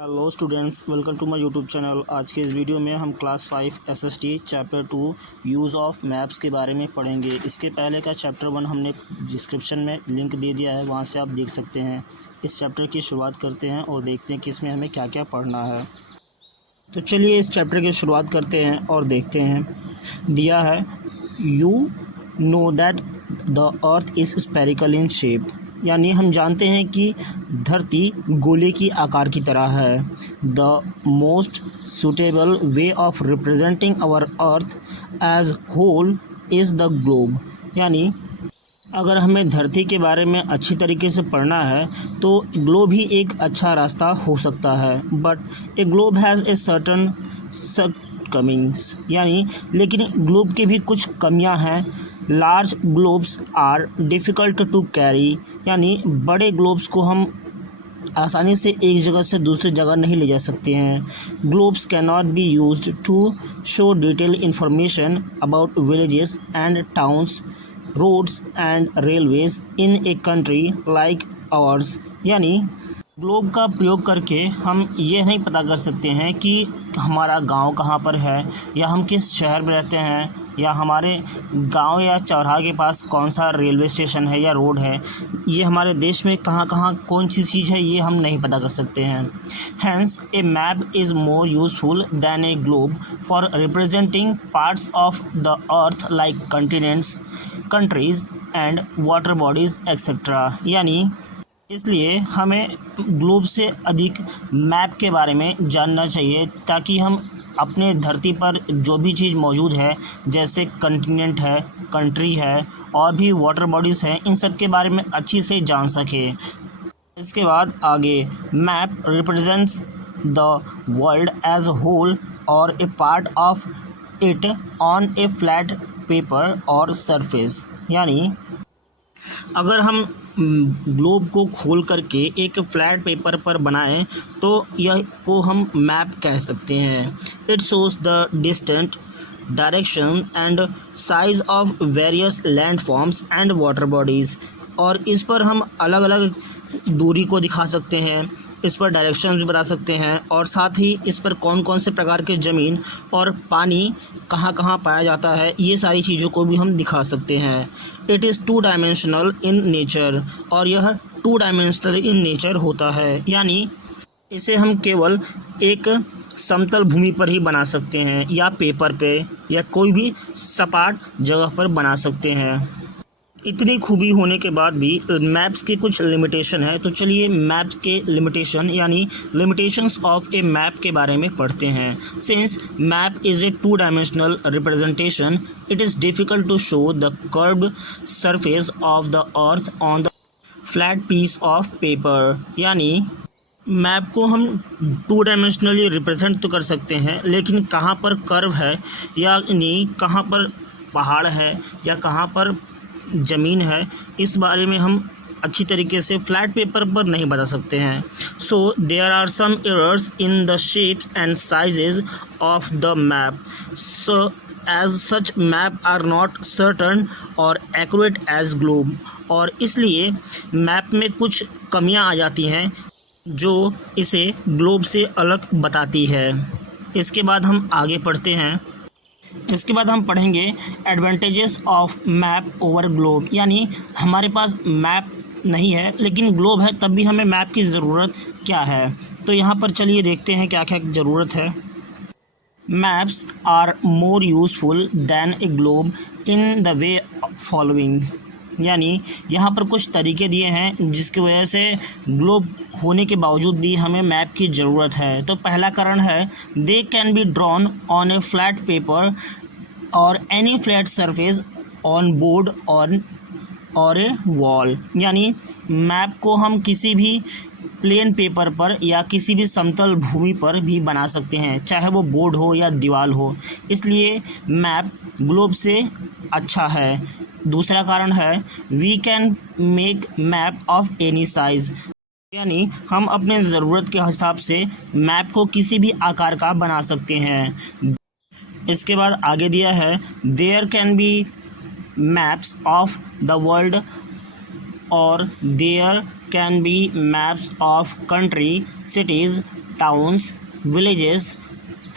Hello students, welcome to my YouTube channel. आज के इस वीडियो में हम class 5 SST chapter 2 use of maps के बारे में पढ़ेंगे। इसके पहले का चैप्टर 1 हमने डिस्क्रिप्शन में लिंक दे दिया है, वहां से आप देख सकते हैं। इस चैप्टर की शुरुआत करते हैं और देखते हैं कि इसमें हमें क्या क्या पढ़ना है। तो चलिए इस चैप्टर की शुरुआत करते हैं और देखते हैं। दिया है you know that the earth is spherical in shape, यानी हम जानते हैं कि धरती गोले की आकार की तरह है। The most suitable way of representing our earth as whole is the globe, यानी अगर हमें धरती के बारे में अच्छी तरीके से पढ़ना है तो ग्लोब ही एक अच्छा रास्ता हो सकता है। But a globe has a certain comings, यानी लेकिन ग्लोब की भी कुछ कमियां हैं। Large globes are difficult to carry, यानी बड़े ग्लोब्स को हम आसानी से एक जगह से दूसरी जगह नहीं ले जा सकते हैं। Globes cannot be used to show detail information about villages and towns, roads and railways in a country like ours, यानी ग्लोब का प्रयोग करके हम ये नहीं पता कर सकते हैं कि हमारा गांव कहाँ पर है, या हम किस शहर में रहते हैं, या हमारे गांव या चौराहे के पास कौन सा रेलवे स्टेशन है या रोड है। ये हमारे देश में कहाँ कहाँ कौन सी चीज़ है, ये हम नहीं पता कर सकते हैं। Hence a map is more useful than a globe for representing parts of the earth like continents, countries and water bodies etcetera, यानी इसलिए हमें ग्लोब से अधिक मैप के बारे में जानना चाहिए, ताकि हम अपने धरती पर जो भी चीज़ मौजूद है, जैसे कंटिनेंट है, कंट्री है और भी वाटर बॉडीज़ हैं, इन सब के बारे में अच्छी से जान सकें। इसके बाद आगे, map represents the world as whole or a part of it on a flat paper or surface, यानी अगर हम ग्लोब को खोल करके एक फ्लैट पेपर पर बनाएं तो यह को हम मैप कह सकते हैं। It shows the distant, direction and size of various land forms and water bodies, और इस पर हम अलग अलग दूरी को दिखा सकते हैं, इस पर डायरेक्शन भी बता सकते हैं, और साथ ही इस पर कौन कौन से प्रकार के ज़मीन और पानी कहाँ कहाँ पाया जाता है, ये सारी चीज़ों को भी हम दिखा सकते हैं। It is 2 dimensional in nature, और यह 2 डायमेंशनल इन नेचर होता है, यानी इसे हम केवल एक समतल भूमि पर ही बना सकते हैं, या पेपर पे, या कोई भी सपाट जगह पर बना सकते हैं। इतनी खूबी होने के बाद भी मैप्स के कुछ लिमिटेशन है, तो चलिए मैप्स के लिमिटेशन यानी लिमिटेशंस ऑफ ए मैप के बारे में पढ़ते हैं। Since map is a 2 dimensional representation, it is difficult to show the curved surface of the earth on the flat piece of paper, यानी मैप को हम 2 डायमेंशनली रिप्रेजेंट तो कर सकते हैं, लेकिन कहाँ पर कर्व है, यानी कहाँ पर पहाड़ है या कहाँ पर ज़मीन है, इस बारे में हम अच्छी तरीके से फ्लैट पेपर पर नहीं बता सकते हैं। So there are some errors in the shapes and sizes of the map, so as such map are not certain और एक्यूरेट एज ग्लोब, और इसलिए मैप में कुछ कमियां आ जाती हैं जो इसे ग्लोब से अलग बताती है। इसके बाद हम आगे पढ़ते हैं। इसके बाद हम पढ़ेंगे advantages of map over globe, यानी हमारे पास मैप नहीं है लेकिन ग्लोब है, तब भी हमें मैप की ज़रूरत क्या है। तो यहाँ पर चलिए देखते हैं क्या क्या ज़रूरत है। Maps are more useful than a globe in the way following, यानी यहाँ पर कुछ तरीके दिए हैं जिसकी वजह से ग्लोब होने के बावजूद भी हमें मैप की ज़रूरत है। तो पहला कारण है, they can be drawn on a flat paper or any flat surface on board or a wall, यानी मैप को हम किसी भी प्लेन पेपर पर या किसी भी समतल भूमि पर भी बना सकते हैं, चाहे वो बोर्ड हो या दीवार हो, इसलिए मैप ग्लोब से अच्छा है। दूसरा कारण है, we can make map of any size, यानी हम अपने ज़रूरत के हिसाब से मैप को किसी भी आकार का बना सकते हैं। इसके बाद आगे दिया है, there can be maps of the world or there can be maps of country, cities, towns, villages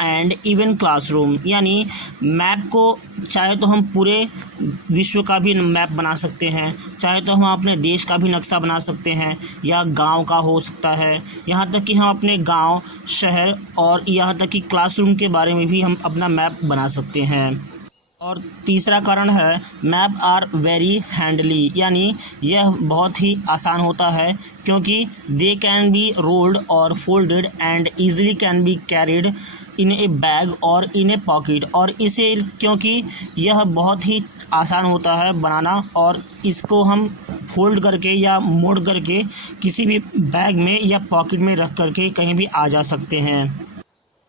and even classroom. यानी मैप को चाहे तो हम पूरे विश्व का भी मैप बना सकते हैं, चाहे तो हम अपने देश का भी नक्शा बना सकते हैं, या गांव का हो सकता है, यहाँ तक कि हम अपने गांव, शहर और यहाँ तक कि क्लासरूम के बारे में भी हम अपना मैप बना सकते हैं। और तीसरा कारण है मैप आर वेरी हैंडली, यानी यह बहुत ही आसान होता है क्योंकि दे कैन बी रोल्ड और folded and easily can be carried in A bag और इन ए पॉकेट। और इसे क्योंकि यह बहुत ही आसान होता है बनाना और इसको हम फोल्ड करके या मोड़ करके किसी भी बैग में या पॉकेट में रख करके कहीं भी आ जा सकते हैं।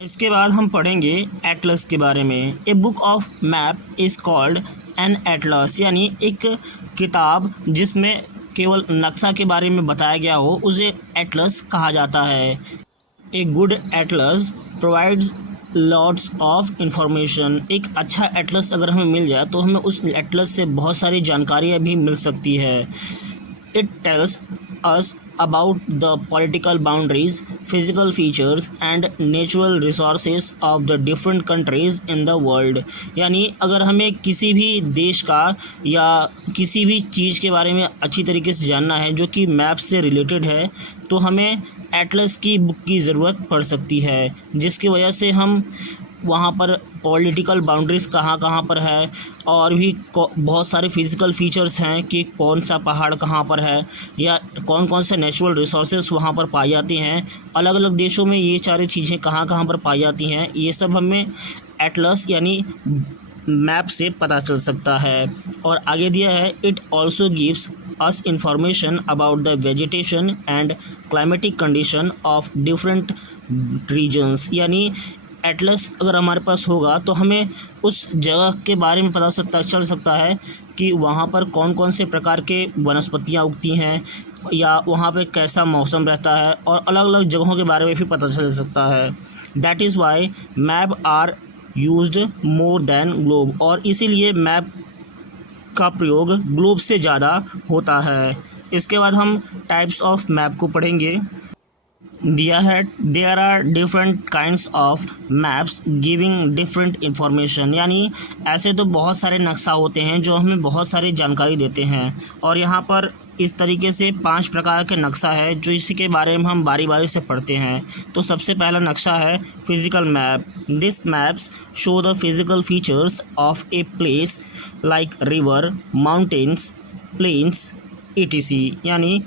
इसके बाद हम पढ़ेंगे एटलस के बारे में। A book of map is called an Atlas, यानी एक किताब जिसमें केवल नक्शा के बारे में बताया गया हो उसे एटलस कहा जाता है। A good Atlas provides lots of information. एक अच्छा एटलस अगर हमें मिल जाए तो हमें उस एटलस से बहुत सारी जानकारियाँ भी मिल सकती है। It tells us about the political boundaries, physical features and natural resources of the different countries in the world। यानी अगर हमें किसी भी देश का या किसी भी चीज़ के बारे में अच्छी तरीके से जानना है जो कि मैप से रिलेटेड है तो हमें एटलस की बुक की ज़रूरत पड़ सकती है, जिसकी वजह से हम वहाँ पर पॉलिटिकल बाउंड्रीज़ कहाँ कहाँ पर है और भी बहुत सारे फिज़िकल फीचर्स हैं कि कौन सा पहाड़ कहाँ पर है या कौन कौन से नेचुरल रिसोर्सेज वहाँ पर पाई जाती हैं, अलग अलग देशों में ये सारी चीज़ें कहाँ कहाँ पर पाई जाती हैं, ये सब हमें एटलस यानी मैप से पता चल सकता है। और आगे दिया है it also gives us information about the vegetation and climatic condition of different regions. यानी एटलस अगर हमारे पास होगा तो हमें उस जगह के बारे में पता चल सकता है कि वहाँ पर कौन कौन से प्रकार के वनस्पतियाँ उगती हैं या वहाँ पे कैसा मौसम रहता है और अलग अलग जगहों के बारे में भी पता चल सकता है। That is why map are used more than globe. और इसीलिए मैप का प्रयोग ग्लोब से ज़्यादा होता है। इसके बाद हम टाइप्स ऑफ मैप को पढ़ेंगे। दिया है there are different kinds of maps giving different information. यानी ऐसे तो बहुत सारे नक्शा होते हैं जो हमें बहुत सारी जानकारी देते हैं और यहाँ पर इस तरीके से 5 प्रकार के नक्शा है जो इसके बारे में हम बारी बारी से पढ़ते हैं। तो सबसे पहला नक्शा है physical map. This maps show the physical features of a place like river, mountains, plains etc। यानी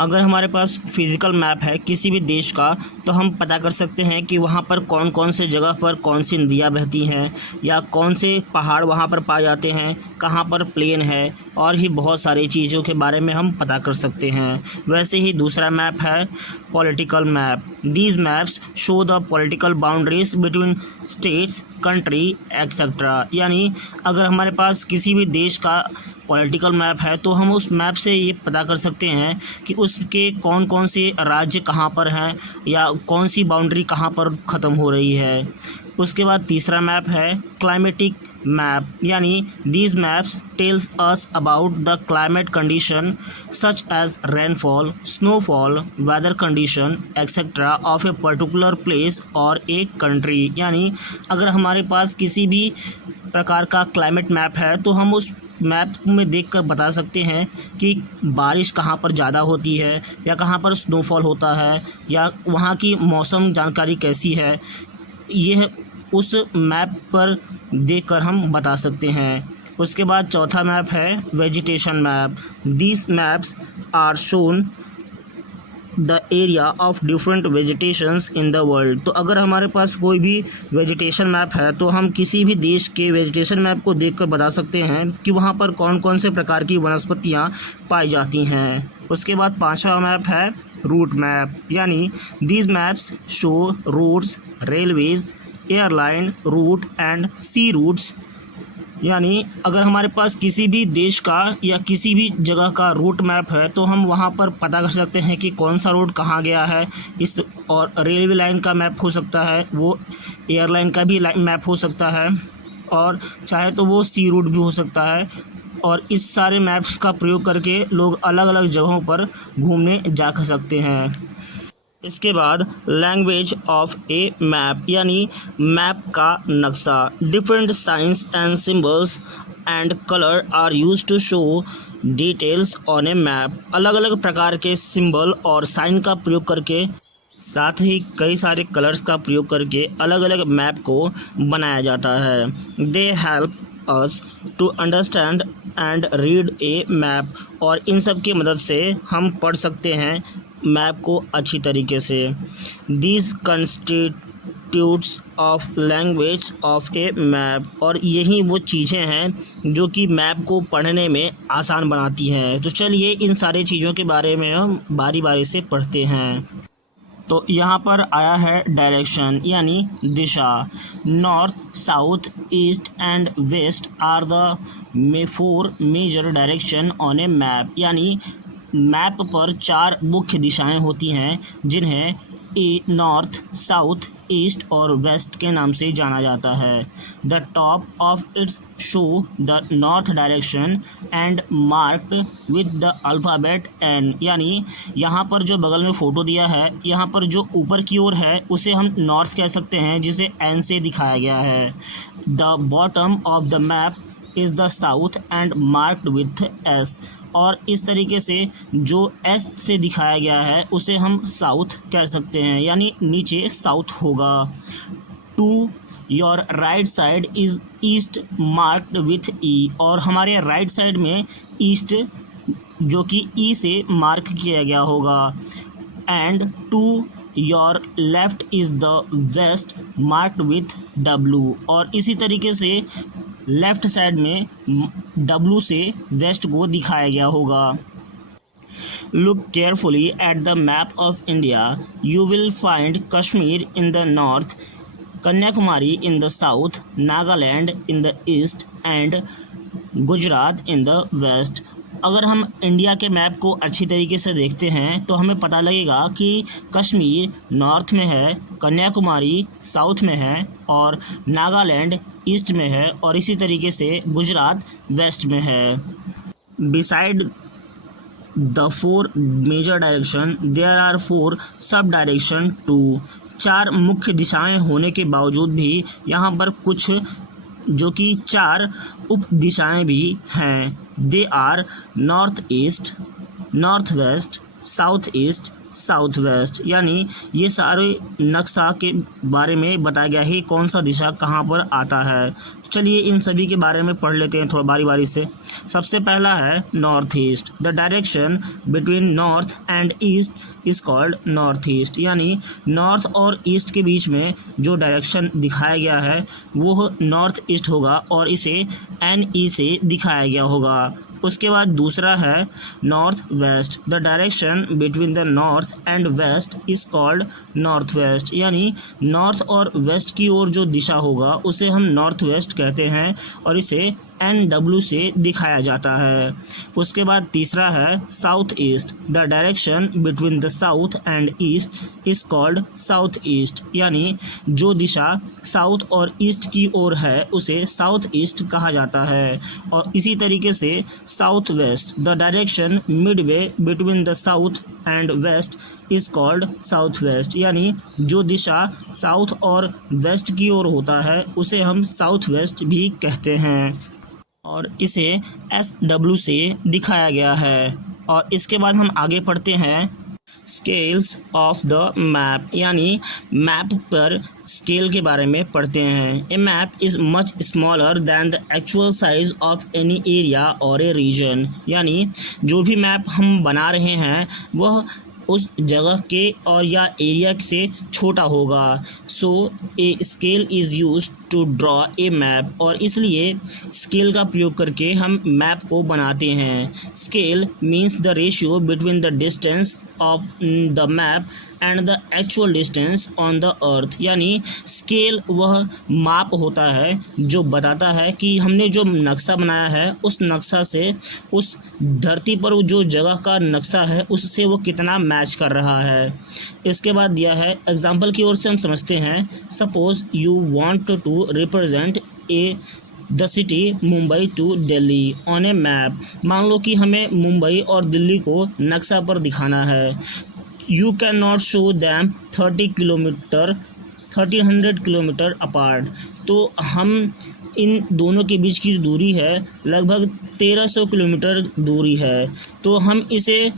अगर हमारे पास फिज़िकल मैप है किसी भी देश का तो हम पता कर सकते हैं कि वहाँ पर कौन कौन से जगह पर कौन सी नदियाँ बहती हैं या कौन से पहाड़ वहाँ पर पाए जाते हैं, कहाँ पर प्लेन है और भी बहुत सारी चीज़ों के बारे में हम पता कर सकते हैं। वैसे ही दूसरा मैप है political map. These maps show the political boundaries between states, country etcetera. यानी अगर हमारे पास किसी भी देश का पॉलिटिकल मैप है तो हम उस मैप से ये पता कर सकते हैं कि उसके कौन कौन से राज्य कहाँ पर हैं या कौन सी बाउंड्री कहाँ पर ख़त्म हो रही है। उसके बाद तीसरा मैप है क्लाइमेटिक मैप। यानी these maps tells us about the climate condition such as rainfall, snowfall, weather condition etcetera of a particular place और ए कंट्री। यानी अगर हमारे पास किसी भी प्रकार का क्लाइमेट मैप है तो हम उस मैप में देखकर बता सकते हैं कि बारिश कहाँ पर ज़्यादा होती है या कहाँ पर स्नोफॉल होता है या वहाँ की मौसम जानकारी कैसी है, यह उस मैप पर देखकर हम बता सकते हैं। उसके बाद चौथा मैप है vegetation map. These maps are shown the area of different vegetations in the world. तो अगर हमारे पास कोई भी वेजिटेशन मैप है तो हम किसी भी देश के वेजिटेशन मैप को देखकर बता सकते हैं कि वहाँ पर कौन कौन से प्रकार की वनस्पतियाँ पाई जाती हैं। उसके बाद पांचवा मैप है रूट मैप। यानी these maps show roads, railways, airline route and sea routes. यानी अगर हमारे पास किसी भी देश का या किसी भी जगह का रूट मैप है तो हम वहाँ पर पता कर सकते हैं कि कौन सा रोड कहाँ गया है। इस और रेलवे लाइन का मैप हो सकता है, वो एयरलाइन का भी मैप हो सकता है और चाहे तो वो सी रूट भी हो सकता है। और इस सारे मैप्स का प्रयोग करके लोग अलग अलग जगहों पर घूमने जा सकते हैं। इसके बाद लैंग्वेज ऑफ ए मैप यानी मैप का नक्शा। Different signs and symbols and colour are use to show details on a map. अलग अलग प्रकार के सिंबल और साइन का प्रयोग करके, साथ ही कई सारे कलर्स का प्रयोग करके अलग अलग मैप को बनाया जाता है। They help us to understand and read a map, और इन सब की मदद से हम पढ़ सकते हैं मैप को अच्छी तरीके से। This constitutes of language of a map, और यही वो चीज़ें हैं जो कि मैप को पढ़ने में आसान बनाती हैं। तो चलिए इन सारी चीज़ों के बारे में हम बारी बारी से पढ़ते हैं। तो यहाँ पर आया है डायरेक्शन यानी दिशा। North, south, east and west are the 4 major direction on a map, यानी मैप पर 4 मुख्य दिशाएं होती हैं जिन्हें नॉर्थ, साउथ, ईस्ट और वेस्ट के नाम से जाना जाता है। The top of its show the north direction and marked with the alphabet N, यानी यहाँ पर जो बगल में फ़ोटो दिया है, यहाँ पर जो ऊपर की ओर है उसे हम नॉर्थ कह सकते हैं जिसे एन से दिखाया गया है। The bottom of the map is the south and marked with S, और इस तरीके से जो एस से दिखाया गया है उसे हम साउथ कह सकते हैं, यानी नीचे साउथ होगा। To your right side is east marked with E, और हमारे राइट साइड में ईस्ट जो कि ई से मार्क किया गया होगा। And to your left is the west marked with W, और इसी तरीके से लेफ़्ट साइड में डब्लू से वेस्ट को दिखाया गया होगा। Look carefully at the map of India, you will find Kashmir in the north, Kanyakumari in the south, Nagaland in the east and Gujarat in the west. अगर हम इंडिया के मैप को अच्छी तरीके से देखते हैं तो हमें पता लगेगा कि कश्मीर नॉर्थ में है, कन्याकुमारी साउथ में है और नागालैंड ईस्ट में है, और इसी तरीके से गुजरात वेस्ट में है। Beside the 4 major direction there are 4 sub direction to. 4 मुख्य दिशाएं होने के बावजूद भी यहाँ पर कुछ जो कि 4 उप दिशाएँ भी हैं। They are north east, north west, south east, south west, यानी ये सारे नक्शा के बारे में बताया गया है कौन सा दिशा कहाँ पर आता है। चलिए इन सभी के बारे में पढ़ लेते हैं थोड़ा बारी बारी से। सबसे पहला है north east. The direction between north and east is called north east, यानी नॉर्थ और ईस्ट के बीच में जो डायरेक्शन दिखाया गया है वो नॉर्थ ईस्ट होगा, और इसे एन ई से दिखाया गया होगा। उसके बाद दूसरा है north west. The direction between the north and west is called north west, यानी नॉर्थ और वेस्ट की ओर जो दिशा होगा उसे हम नॉर्थ वेस्ट कहते हैं, और इसे NW से दिखाया जाता है। उसके बाद तीसरा है south east. The direction between the south and east is called south east, यानी जो दिशा साउथ और ईस्ट की ओर है उसे साउथ ईस्ट कहा जाता है। और इसी तरीके से south west. The direction midway between the south and west is called south west, यानी जो दिशा साउथ और वेस्ट की ओर होता है उसे हम साउथ वेस्ट भी कहते हैं, और इसे SW से दिखाया गया है। और इसके बाद हम आगे पढ़ते हैं स्केल्स ऑफ द मैप, यानी मैप पर स्केल के बारे में पढ़ते हैं। A map is much smaller than the actual size of any area or a reason, यानी जो भी मैप हम बना रहे हैं वह उस जगह के और या एरिया से छोटा होगा। So a scale is use to draw a map, और इसलिए स्केल का प्रयोग करके हम मैप को बनाते हैं। Scale means the ratio between the distance of the map and the actual distance on the earth, यानी स्केल वह माप होता है जो बताता है कि हमने जो नक्शा बनाया है उस नक्शा से उस धरती पर जो जगह का नक्शा है उससे वो कितना मैच कर रहा है। इसके बाद दिया है एग्जाम्पल की ओर से हम समझते हैं। Suppose you want to represent the city Mumbai to Delhi on a map. मान लो कि हमें मुंबई और दिल्ली को नक्शा पर दिखाना है। you cannot show them 1300 kilometre apart. तो हम इन दोनों के बीच की जो दूरी है लगभग 1300 किलोमीटर दूरी है। तो हम इसे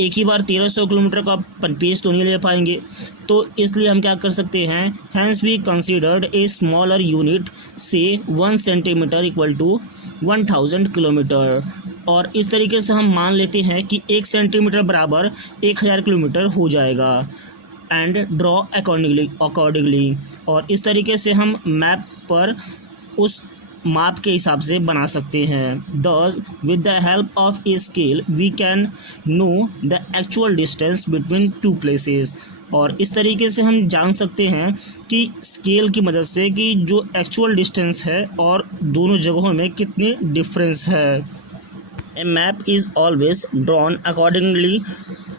एक ही बार 1300 किलोमीटर का पेज तो नहीं ले पाएंगे, तो इसलिए हम क्या कर सकते हैं, hence we considered a smaller unit से 1 सेंटीमीटर इक्वल टू 1000 किलोमीटर। और इस तरीके से हम मान लेते हैं कि 1 सेंटीमीटर बराबर 1000 किलोमीटर हो जाएगा। एंड ड्रॉ अकॉर्डिंगली, और इस तरीके से हम मैप पर उस माप के हिसाब से बना सकते हैं। Thus, with the help of a scale, we can know the actual distance between two places। और इस तरीके से हम जान सकते हैं कि स्केल की मदद से कि जो एक्चुअल डिस्टेंस है और दोनों जगहों में कितनी डिफरेंस है। A map is always drawn accordingly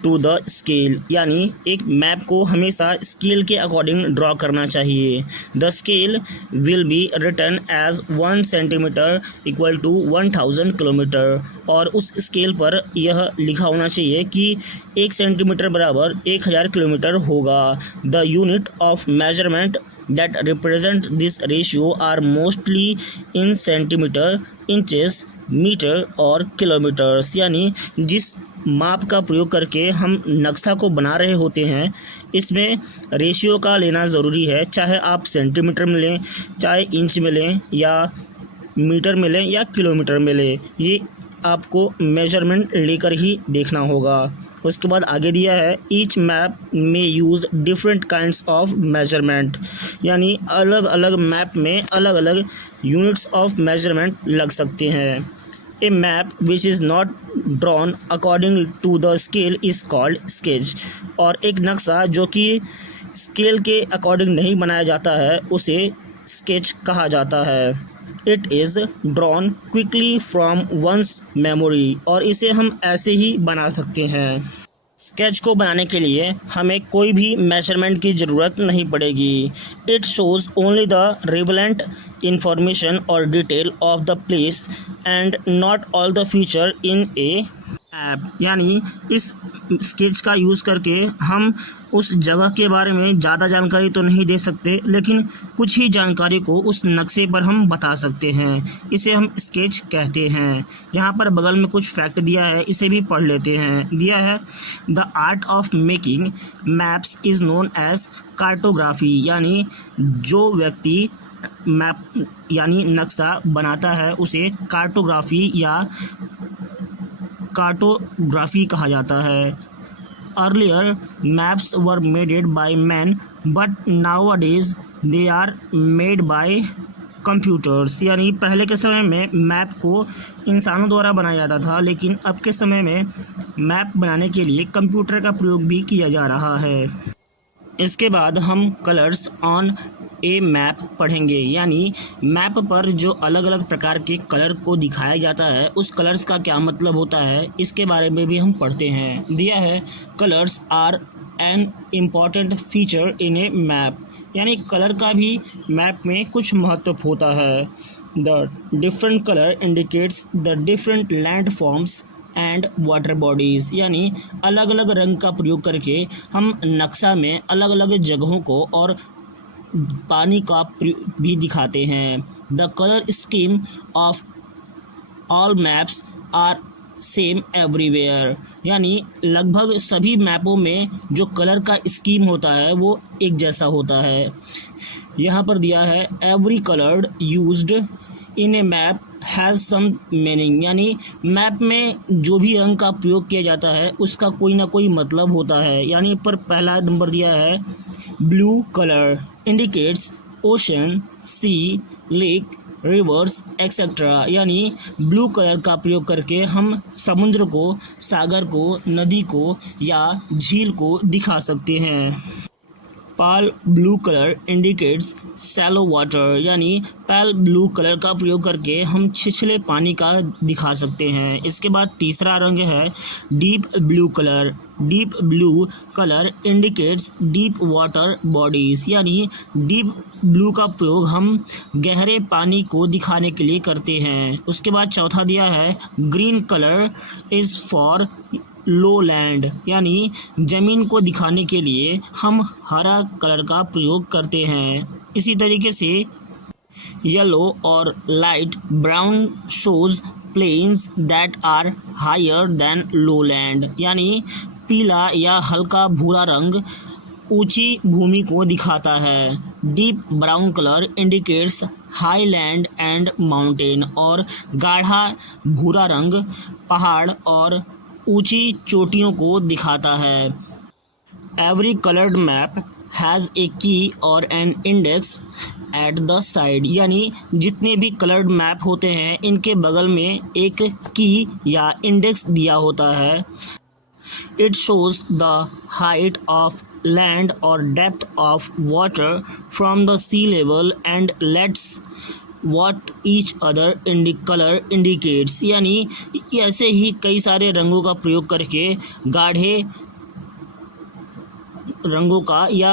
to the scale, यानी एक मैप को हमेशा स्केल के अकॉर्डिंग ड्रॉ करना चाहिए। The scale will be written as 1 centimetre equal to 1000 kilometre, और उस स्केल पर यह लिखा होना चाहिए कि 1 सेंटीमीटर बराबर 1000 किलोमीटर होगा। The unit of measurement that represent this ratio are mostly in centimetre, inches, metre और किलोमीटर्स, यानी जिस माप का प्रयोग करके हम नक्शा को बना रहे होते हैं इसमें रेशियो का लेना ज़रूरी है, चाहे आप सेंटीमीटर में लें, चाहे इंच में लें, या मीटर में लें, या किलोमीटर में लें। ये आपको मेजरमेंट लेकर ही देखना होगा। उसके बाद आगे दिया है ईच मैप में use different kinds of measurement, यानी अलग अलग मैप में अलग अलग यूनिट्स ऑफ मेजरमेंट लग सकते हैं। A map which is not drawn according to the scale is called sketch, और एक नक्शा जो कि स्केल के अकॉर्डिंग नहीं बनाया जाता है उसे स्केच कहा जाता है। It is drawn quickly from one's memory, और इसे हम ऐसे ही बना सकते हैं। स्केच को बनाने के लिए हमें कोई भी मेजरमेंट की ज़रूरत नहीं पड़ेगी। It shows only the relevant information or detail of the place and not all the feature in a map, यानी इस स्केच का यूज़ करके हम उस जगह के बारे में ज़्यादा जानकारी तो नहीं दे सकते, लेकिन कुछ ही जानकारी को उस नक्शे पर हम बता सकते हैं। इसे हम स्केच कहते हैं। यहाँ पर बगल में कुछ फैक्ट दिया है, इसे भी पढ़ लेते हैं। दिया है the art of making maps is known as cartography, यानी जो व्यक्ति मैप यानी नक्शा बनाता है उसे कार्टोग्राफी या कार्टोग्राफी कहा जाता है। Earlier maps were made by men, but nowadays they are made by computers, यानी पहले के समय में मैप को इंसानों द्वारा बनाया जाता था, लेकिन अब के समय में मैप बनाने के लिए कंप्यूटर का प्रयोग भी किया जा रहा है। इसके बाद हम कलर्स ऑन ए मैप पढ़ेंगे, यानी मैप पर जो अलग अलग प्रकार के कलर को दिखाया जाता है उस कलर्स का क्या मतलब होता है, इसके बारे में भी हम पढ़ते हैं। दिया है colours are an important feature in a map, यानी कलर का भी मैप में कुछ महत्व होता है। The different colour indicates the different land forms and water bodies, यानी अलग अलग रंग का प्रयोग करके हम नक्शा में अलग अलग जगहों को और पानी का भी दिखाते हैं। The colour scheme of all maps are same everywhere, यानी लगभग सभी मैपों में जो कलर का स्कीम होता है वो एक जैसा होता है। यहाँ पर दिया है every coloured used in a map has some meaning, यानी मैप में जो भी रंग का प्रयोग किया जाता है उसका कोई ना कोई मतलब होता है। यानी पर पहला नंबर दिया है ब्लू कलर इंडिकेट्स ओशन, सी, लेक, रिवर्स एक्सेट्रा, यानी ब्लू कलर का प्रयोग करके हम समुद्र को, सागर को, नदी को या झील को दिखा सकते हैं। Pale blue colour indicates shallow water, यानी पैल ब्लू कलर का प्रयोग करके हम छिछले पानी का दिखा सकते हैं। इसके बाद तीसरा रंग है deep blue colour deep blue colour indicates deep water bodies, यानी डीप ब्लू का प्रयोग हम गहरे पानी को दिखाने के लिए करते हैं। उसके बाद चौथा दिया है green colour is for low land, यानी ज़मीन को दिखाने के लिए हम हरा कलर का प्रयोग करते हैं। इसी तरीके से येलो और light brown shows plains that are higher than low land, यानी पीला या हल्का भूरा रंग ऊंची भूमि को दिखाता है। Deep brown colour indicates high land and mountain, और गाढ़ा भूरा रंग पहाड़ और ऊंची चोटियों को दिखाता है। Every coloured map has a key और an index at the side, यानी जितने भी कलर्ड मैप होते हैं इनके बगल में एक की या इंडेक्स दिया होता है। It shows the height of land or depth of water from the sea level and lets what each other colour indicates, यानी ऐसे ही कई सारे रंगों का प्रयोग करके गाढ़े रंगों का या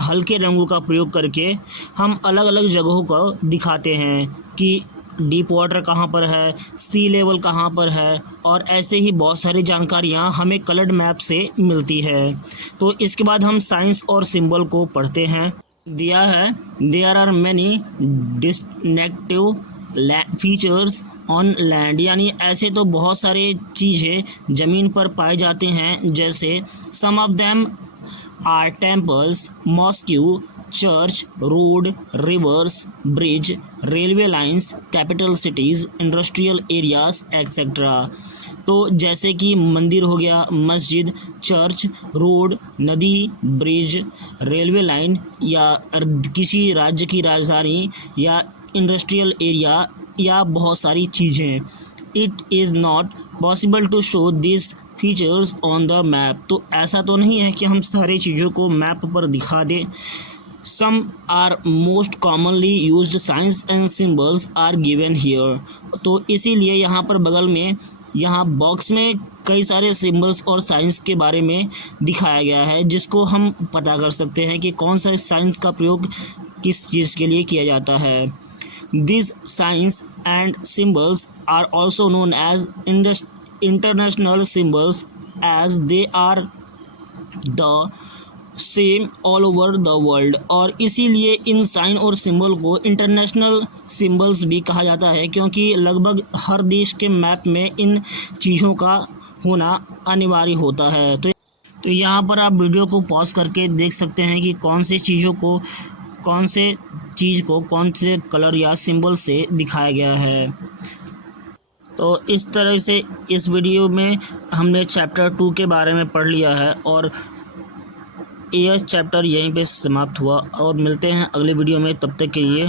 हल्के रंगों का प्रयोग करके हम अलग अलग जगहों को दिखाते हैं कि डीप वाटर कहाँ पर है, सी लेवल कहाँ पर है, और ऐसे ही बहुत सारी जानकारियाँ हमें कलर्ड मैप से मिलती है। तो इसके बाद हम साइंस और सिंबल को पढ़ते हैं। दिया है there are many distinctive features on land, यानी ऐसे तो बहुत सारे चीज़ें ज़मीन पर पाए जाते हैं, जैसे some of them are temples, mosque, church, road, rivers, bridge, railway lines, capital cities, industrial areas etcetera. तो जैसे कि मंदिर हो गया, मस्जिद, चर्च, रोड, नदी, ब्रिज, रेलवे लाइन, या किसी राज्य की राजधानी, या इंडस्ट्रियल एरिया, या बहुत सारी चीज़ें। It is not possible to show this features on the map, तो ऐसा तो नहीं है कि हम सारी चीज़ों को मैप पर दिखा दें। Some are most commonly used signs and symbols are given here, तो इसीलिए यहाँ पर बगल में यहाँ बॉक्स में कई सारे सिम्बल्स और साइंस के बारे में दिखाया गया है, जिसको हम पता कर सकते हैं कि कौन सा साइंस का प्रयोग किस चीज़ के लिए किया जाता है। This signs and symbols are also known as international symbols as they are the same all over the world, और इसीलिए इन साइन और सिंबल को इंटरनेशनल सिंबल्स भी कहा जाता है, क्योंकि लगभग हर देश के मैप में इन चीज़ों का होना अनिवार्य होता है। तो यहाँ पर आप वीडियो को पॉज करके देख सकते हैं कि कौन से चीज़ को कौन से कलर या सिंबल से दिखाया गया है। तो इस तरह से इस वीडियो में हमने चैप्टर 2 के बारे में पढ़ लिया है, और यह चैप्टर यहीं पे समाप्त हुआ, और मिलते हैं अगले वीडियो में। तब तक के लिए